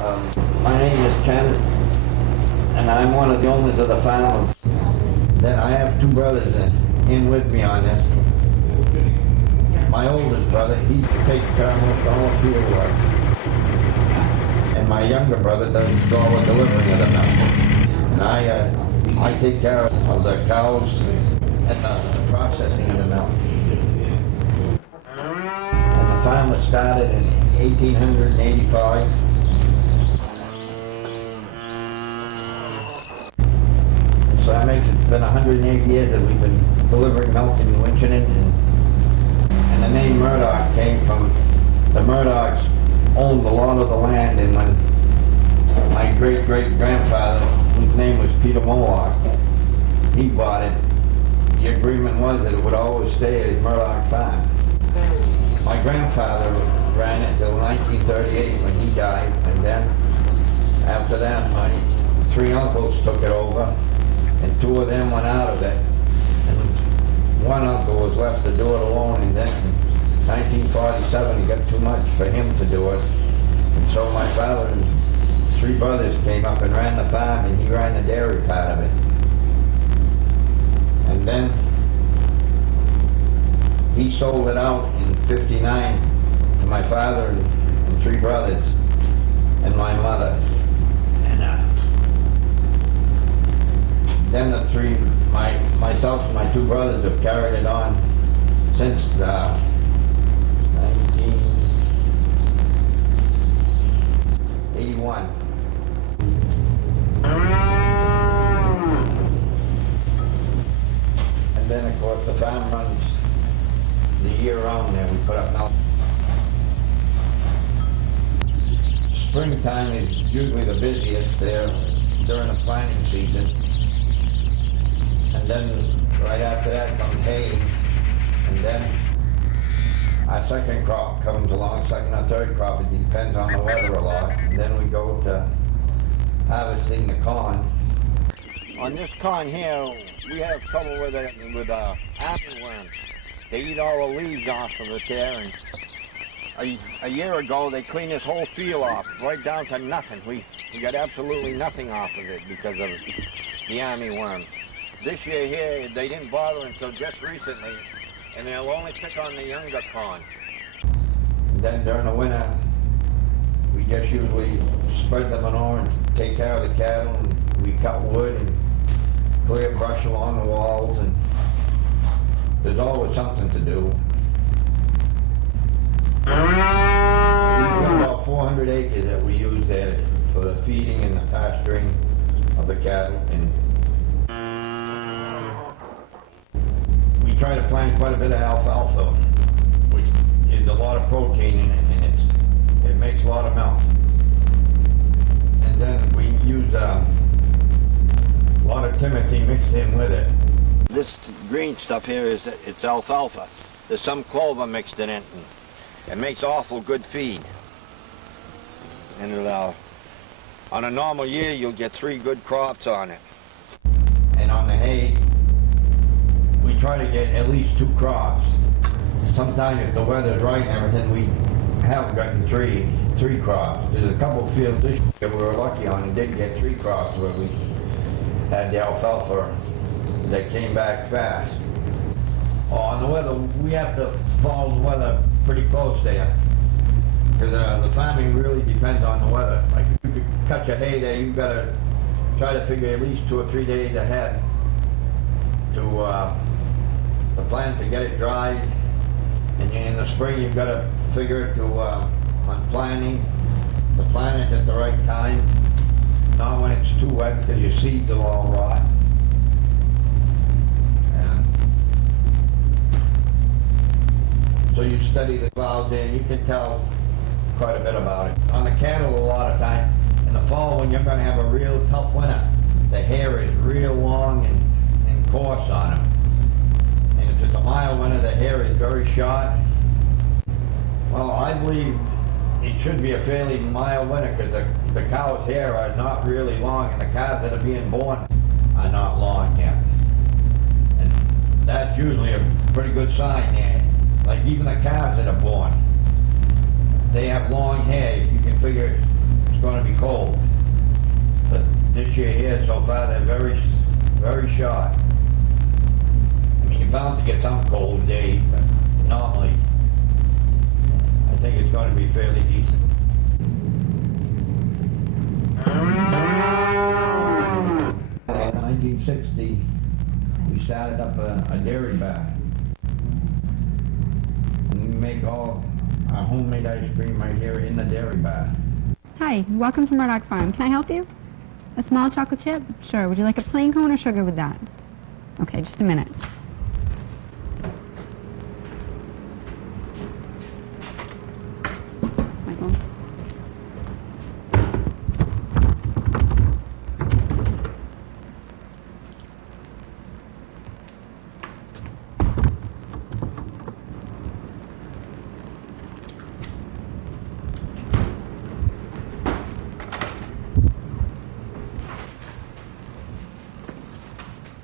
My name is Ken, and I'm one of the owners of the farm. Then I have two brothers in with me on this. My oldest brother, he takes care of most of all field work. And my younger brother does all the delivering of the milk. And I take care of the cows and the processing of the milk. And the farm was started in 1885. So that makes it been 108 years that we've been delivering milk in Winchendon, and the name Murdock came from the Murdocks owned a lot of the land, and when my great-great-grandfather, whose name was Peter Murdock, he bought it, the agreement was that it would always stay as Murdock Farm. My grandfather ran it till 1938 when he died, and then after that my three uncles took it over. And two of them went out of it, and one uncle was left to do it alone, and then in 1947 it got too much for him to do it. And so my father and three brothers came up and ran the farm, and he ran the dairy part of it. And then he sold it out in '59 to my father and three brothers and my mother. Then the three, myself and my two brothers have carried it on since 1981. And then of course the farm runs the year round there. We put up milk. Springtime is usually the busiest there during the planting season. And then right after that comes hay, and then our second crop comes along, second or third crop, it depends on the weather a lot, and then we go to harvesting the corn. On this corn here, we have trouble with armyworms. They eat all the leaves off of it there, and a year ago they cleaned this whole field off, right down to nothing. We got absolutely nothing off of it because of the armyworm. This year here, they didn't bother until just recently, and they'll only pick on the younger corn. And then during the winter, we just usually spread the manure and take care of the cattle, and we cut wood and clear brush along the walls, and there's always something to do. We've got about 400 acres that we use there for the feeding and the pasturing of the cattle. And we try to plant quite a bit of alfalfa, which is a lot of protein in it, and it makes a lot of milk. And then we use a lot of timothy mixed in with it. This green stuff here it's alfalfa. There's some clover mixed in it, and it makes awful good feed. And on a normal year, you'll get 3 good crops on it. And on the hay, we try to get at least 2 crops. Sometimes if the weather's right and everything, we have gotten three crops. There's a couple of fields this year we were lucky on and did get 3 crops where we had the alfalfa that came back fast. On the weather, we have to follow the weather pretty close there, because the farming really depends on the weather. Like if you cut your hay there, you've got to try to figure at least 2 or 3 days ahead to the plant to get it dried. And in the spring, you've got to figure it to on planting, to plant it at the right time, not when it's too wet because your seeds will all rot. So you study the clouds there, and you can tell quite a bit about it. On the cattle, a lot of time, in the fall when you're going to have a real tough winter, the hair is real long and coarse on them. And if it's a mild winter, the hair is very short. Well, I believe it should be a fairly mild winter because the cow's hair are not really long, and the calves that are being born are not long yet. And that's usually a pretty good sign there. Like even the calves that are born, they have long hair. You can figure gonna be cold. But this year here, so far, they're very, very short. I mean, you're bound to get some cold days, but normally, I think it's gonna be fairly decent. In 1960, we started up a dairy bar. And we make all our homemade ice cream right here in the dairy bar. Hi, welcome to Murdock Farm. Can I help you? A small chocolate chip? Sure. Would you like a plain cone or sugar with that? Okay, just a minute. Michael.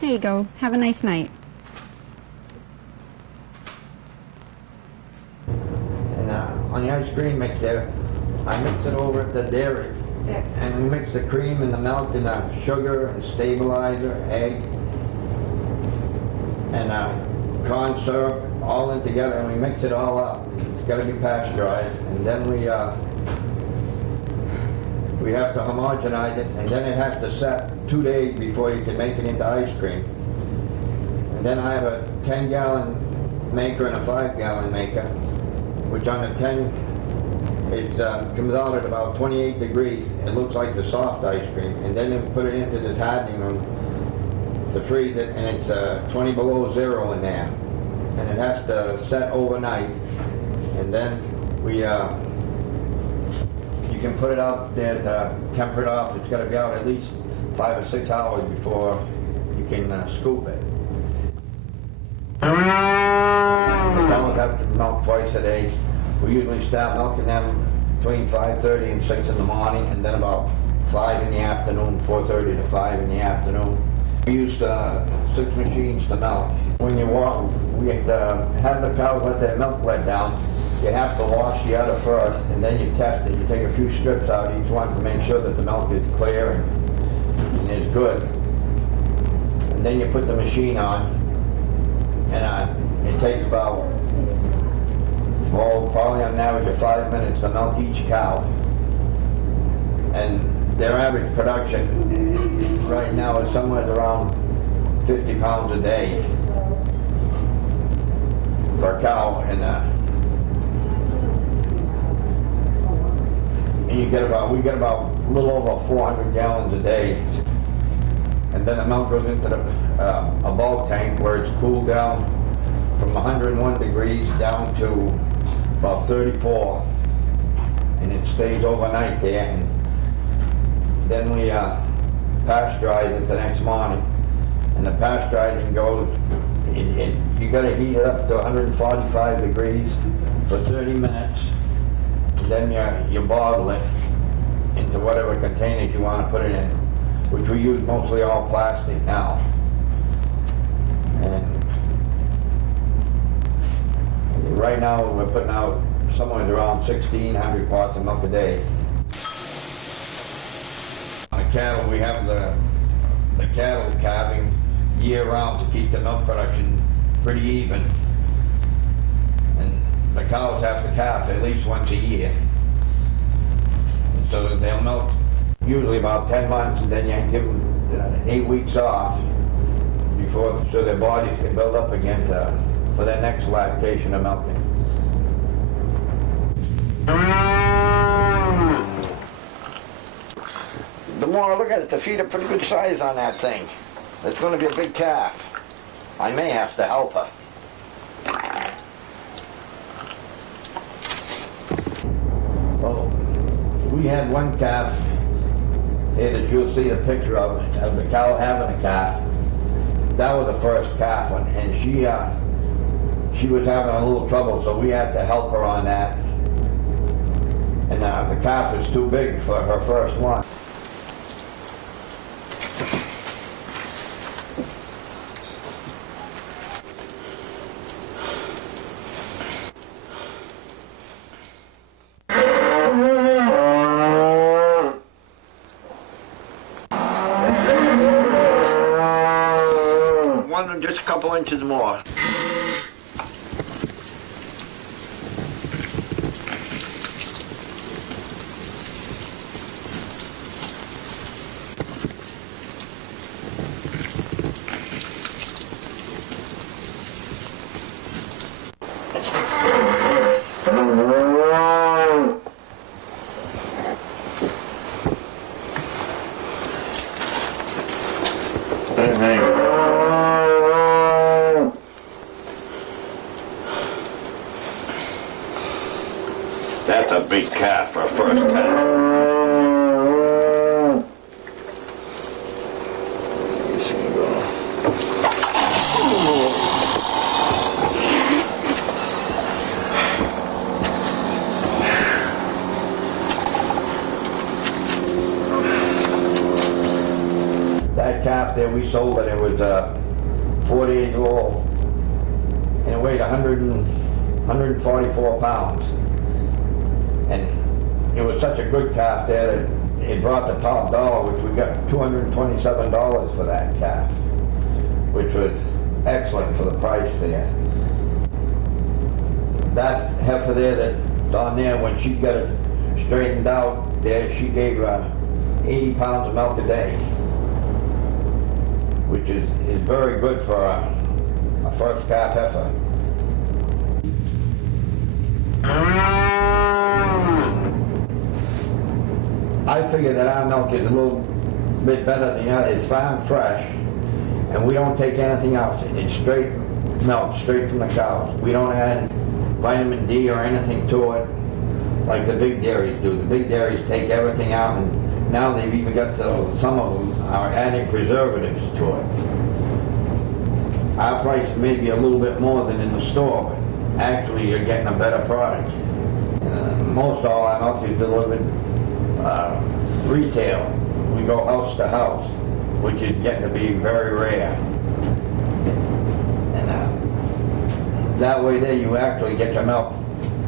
There you go. Have a nice night. And on the ice cream mixer, I mix it over at the dairy. And we mix the cream and the milk and the sugar and stabilizer, egg, and corn syrup all in together, and we mix it all up. It's got to be pasteurized, and then we have to homogenize it, and then it has to set 2 days before you can make it into ice cream. And then I have a 10-gallon maker and a 5-gallon maker, which on the 10, it comes out at about 28 degrees. It looks like the soft ice cream. And then we put it into this hardening room to freeze it, and it's 20 below zero in there. And it has to set overnight. And then we you can put it out there to temper it off. It's got to be out at least 5 or 6 hours before you can scoop it. The cows have to milk twice a day. We usually start milking them between 5:30 and 6 in the morning, and then about 5 in the afternoon, 4:30 to 5 in the afternoon. We use 6 machines to milk. When you walk, we have to have the cows let their milk let down. You have to wash the udder first, and then you test it. You take a few strips out each one to make sure that the milk is clear and is good. And then you put the machine on, and it takes about, probably on average of 5 minutes to milk each cow. And their average production right now is somewhere around 50 pounds a day per cow, and we get about a little over 400 gallons a day. And then the milk goes into a bulk tank where it's cooled down from 101 degrees down to about 34, and it stays overnight there. And then we pasteurize it the next morning. And the pasteurizing goes, you got to heat it up to 145 degrees for 30 minutes. Then you bottle it into whatever containers you want to put it in, which we use mostly all plastic now. And right now we're putting out somewhere around 1,600 pots of milk a day. On the cattle, we have the cattle calving year round to keep the milk production pretty even. The cows have to calf at least once a year. And so they'll milk usually about 10 months, and then you give them 8 weeks off so their bodies can build up again for their next lactation of milking. The more I look at it, the feet are pretty good size on that thing. It's going to be a big calf. I may have to help her. Well, we had one calf here that you'll see the picture of the cow having a calf. That was the first calf one, and she was having a little trouble, so we had to help her on that. And the calf was too big for her first one. 2 inches more. That's a big calf for a first calf. That calf there, we sold it, it was 48-year-old, and it weighed 144 pounds. And it was such a good calf there that it brought the top dollar, which we got $227 for that calf, which was excellent for the price there. That heifer there that's on there, when she got it straightened out there, she gave 80 pounds of milk a day, which is very good for a first calf heifer. I figure that our milk is a little bit better than the other. It's farm fresh, and we don't take anything else. It's straight milk, straight from the cows. We don't add vitamin D or anything to it like the big dairies do. The big dairies take everything out, and now they've even got some of them are adding preservatives to it. Our price may be a little bit more than in the store, but actually you're getting a better product. Most all our milk is delivered retail. We go house to house, which is getting to be very rare. And that way there you actually get your milk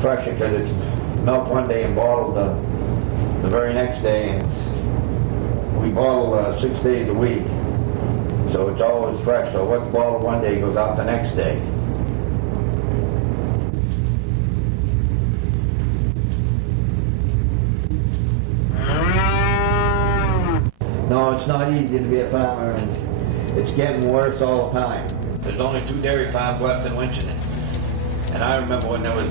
fresher, because it's milk one day and bottled the very next day, and we bottle 6 days a week, so it's always fresh. So what's bottled one day goes out the next day. No, it's not easy to be a farmer, and it's getting worse all the time. There's only 2 dairy farms left in Winchendon. And I remember when there was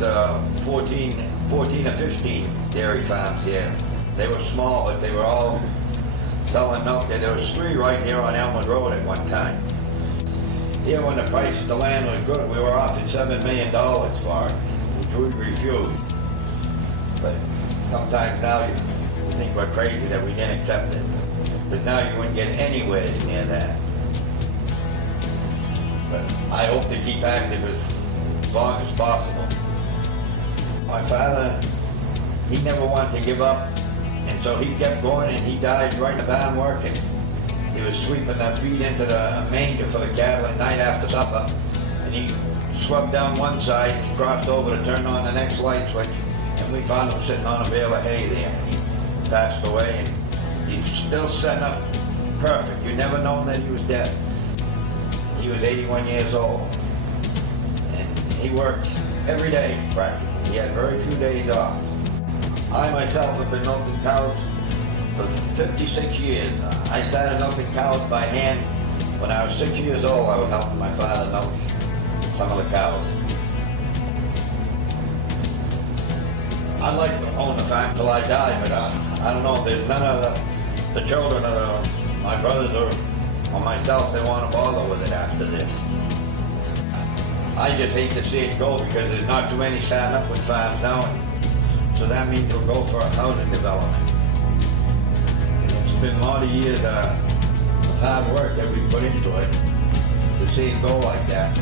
14 or 15 dairy farms here. They were small, but they were all selling milk. There was 3 right here on Elmwood Road at one time. Here, when the price of the land was good, we were offered $7 million for it, which we refused. But sometimes now you think we're crazy that we didn't accept it. But now you wouldn't get anywhere near that. But I hope to keep active as long as possible. My father, he never wanted to give up, and so he kept going, and he died right in the barn working. He was sweeping the feed into the manger for the cattle at night after supper, and he swept down one side, and he crossed over to turn on the next light switch, and we found him sitting on a bale of hay there. He passed away, and he's still setting up perfect. You never known that he was dead. He was 81 years old, and he worked every day practically. He had very few days off. I myself have been milking cows for 56 years. I started milking cows by hand. When I was 6 years old, I was helping my father milk some of the cows. I'd like to own the farm till I die, but I don't know, there's none of the children or my brothers or myself, they want to bother with it after this. I just hate to see it go, because there's not too many starting up with farms now, so that means we'll go for a housing development. It's been a lot of years of hard work that we put into it to see it go like that.